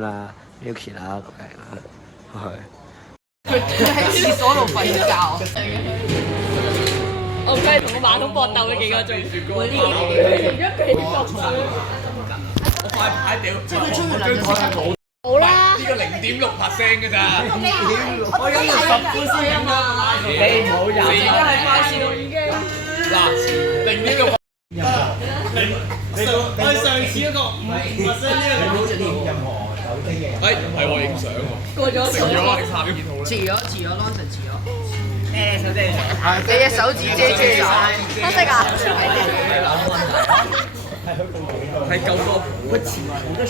啦 ，Yuki 啦咁樣啦，去。佢喺廁所度瞓覺。我唔係同個馬桶搏鬥咗幾個鐘，一鼻角我塊牌屌，即係佢出門兩個好啦，呢個0.6% 㗎咋？我飲到10杯先啊嘛。你唔好飲。而家係快線已經。嗱，0.6%。我上次嗰個5%呢個好似冇任何酒精嘅。係喎，影相喎。過咗食咗定拍邊件好咧？遲咗 Lawson 遲咗。你隻手指遮住晒。黑色啊！係夠多。喂，前來好多出。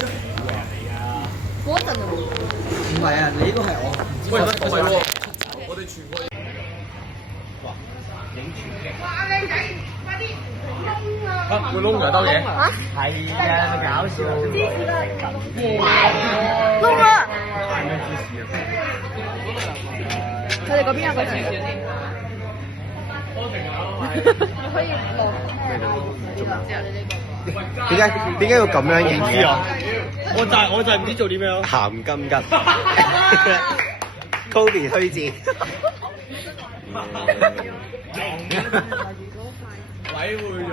嗰陣唔係啊，你呢個係我。喂，唔係喎，我哋全部。啊！會窿㗎兜嘢。係啊，搞笑。窿啊！佢哋嗰邊有個字。可以落。點解要咁樣影嘅？我就係唔知做啲咩咯。鹹金桔，Kobe 推薦。委會咗。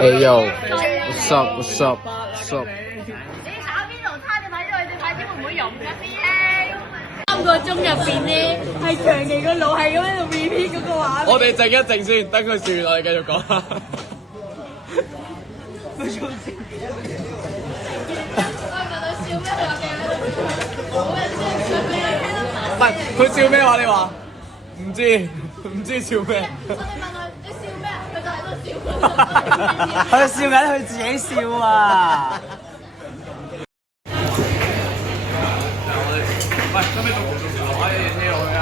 哎呦，what's up？What's up？What's up？你打邊爐餐，你睇咗佢隻牌子會唔會溶嗰啲咧？3個鐘入邊咧，係長期個腦係咁喺度 repeat 嗰個畫面。我哋靜一靜先，等佢説完，我哋繼續講。唔係，佢笑咩話？你話唔知笑咩？你問佢你笑咩？佢就喺度笑。佢笑緊佢自己笑啊！喂，咁你到可以車我㗎？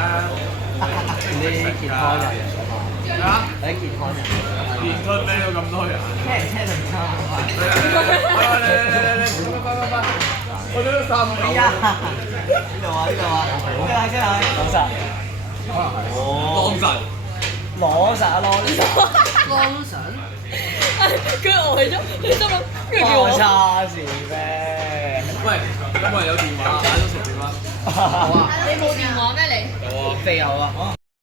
你健康人啊？你健康人，電出咩到咁多人？車同差唔多。我哋都3哎呀！呢度啊，跟住攞實。當神。攞實啊Lawson。佢呆咗，你心諗佢叫我。差事咩？喂，咁我有電話，打咗10電話。你冇電話咩你？有啊，飛有啊！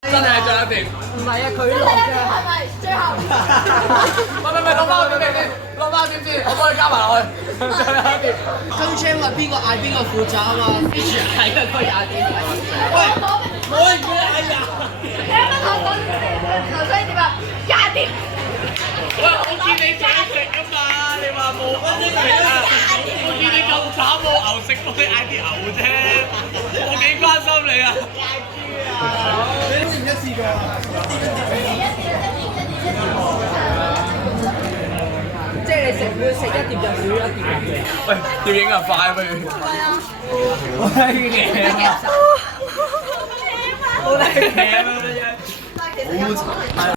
真係最後一電。唔係啊，佢落㗎。係咪最後？唔，攞包點先？攞包點先？我幫你加埋落去。最後一電。跟 check 話邊個嗌邊個負責啊嘛，跟住係啊，佢嗌邊個。喂，我係佢嗌呀！你啱啱同我講頭先點啊？廿點。喂，我見你想食㗎嘛，你話冇分食啊？我見你咁慘冇牛食，幫你嗌啲牛啫，我幾關心你啊！你都唔一次過。即係你食一碟就少一碟嘅。喂，要影啊快不如？係啊。好靚嘅，好靚嘅好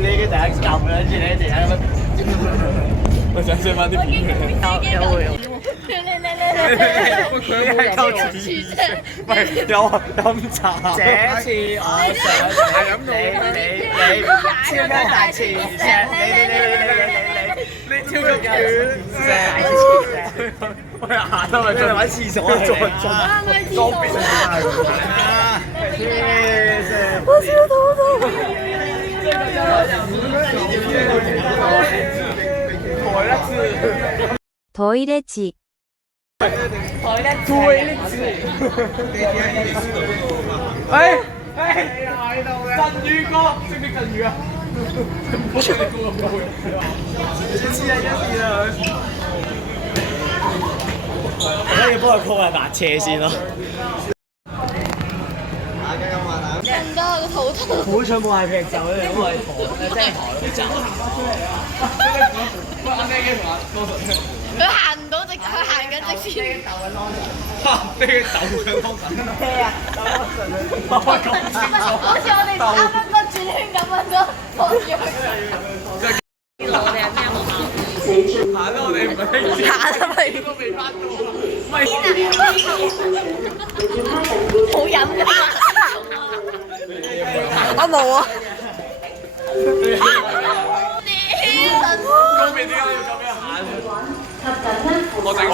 你嘅第一集啦，知你第一乜？我想食翻啲片嚟。有會。佢係夠黐線，喂，有飲茶。這次我想你超級大磁石，你超級卷石，喂，下周咪再揾廁所裝備我笑到都。トイレ地。振宇哥，識唔識振宇啊？唔好你高咁高嘅。可以幫佢 call 下白車先咯。唔得啊，個肚痛。好彩冇係劈酒咧，因為真係喂，阿咩嘅同阿多神？佢行唔到直，佢行緊直線。嚇！咩豆嘅湯粉？咩啊？好似我哋啱啱個轉圈咁樣咯，放住佢。我哋係咩學校？行啦，我哋唔係行啊咪。都未翻到。好飲㗎。我冇啊。嗰邊點解要咁樣？我正常，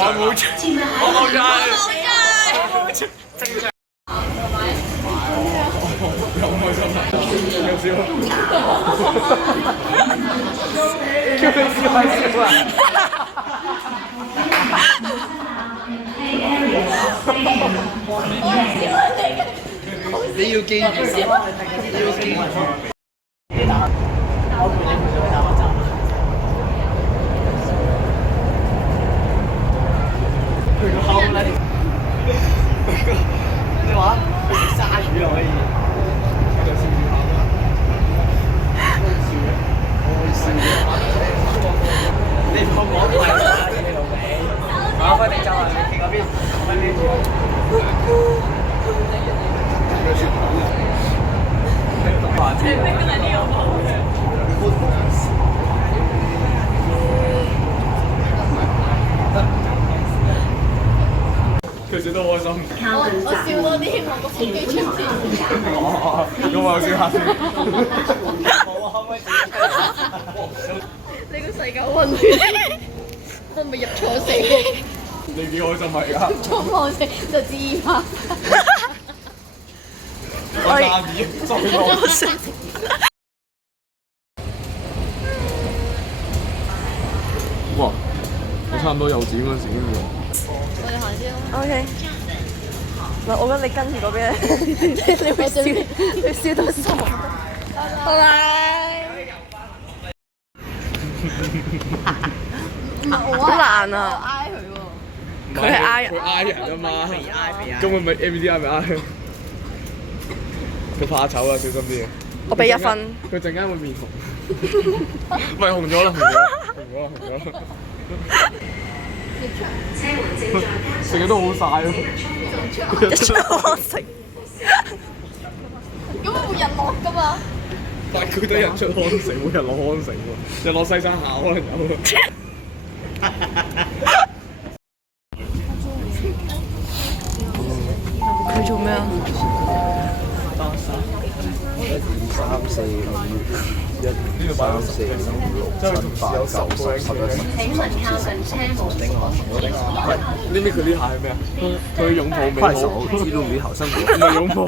我冇計，正常。有開心啊！有笑，叫佢笑係笑啊！你要記住，你要記住。咩話？食鯊魚啊可以。你唔好講壞話，你老味。我快啲走啊！你企嗰邊，我拎住。佢笑得開心。我笑多啲，我個腹肌出先。咁我笑下先。你個世界好混亂，我咪入錯城。你幾開心係㗎？入錯城就知嘛。我差啲，再講。哇！我差唔多幼稚園嗰陣時先喎。我哋行先。 OK。唔係，我覺得你跟住嗰邊，你會笑到傻。拜拜。好難啊！挨佢喎。佢係挨人，佢挨人啊嘛，根本咪 MBTI 咪挨佢。佢怕醜啊，小心啲啊！我俾1分。佢陣間會面紅。唔係紅咗啦，紅咗啦，紅咗啦。食嘅都好晒咯。一出康城。咁會日落㗎嘛？但係佢得日出康城，冇日落康城喎。日落西山下可能有。佢做咩啊3、4、5、1、2、3、4、5、6、7、8、9、10、11、請問靠近車門。你知唔知佢呢下係咩啊？佢擁抱美好，快手記錄美好生活。唔係擁抱。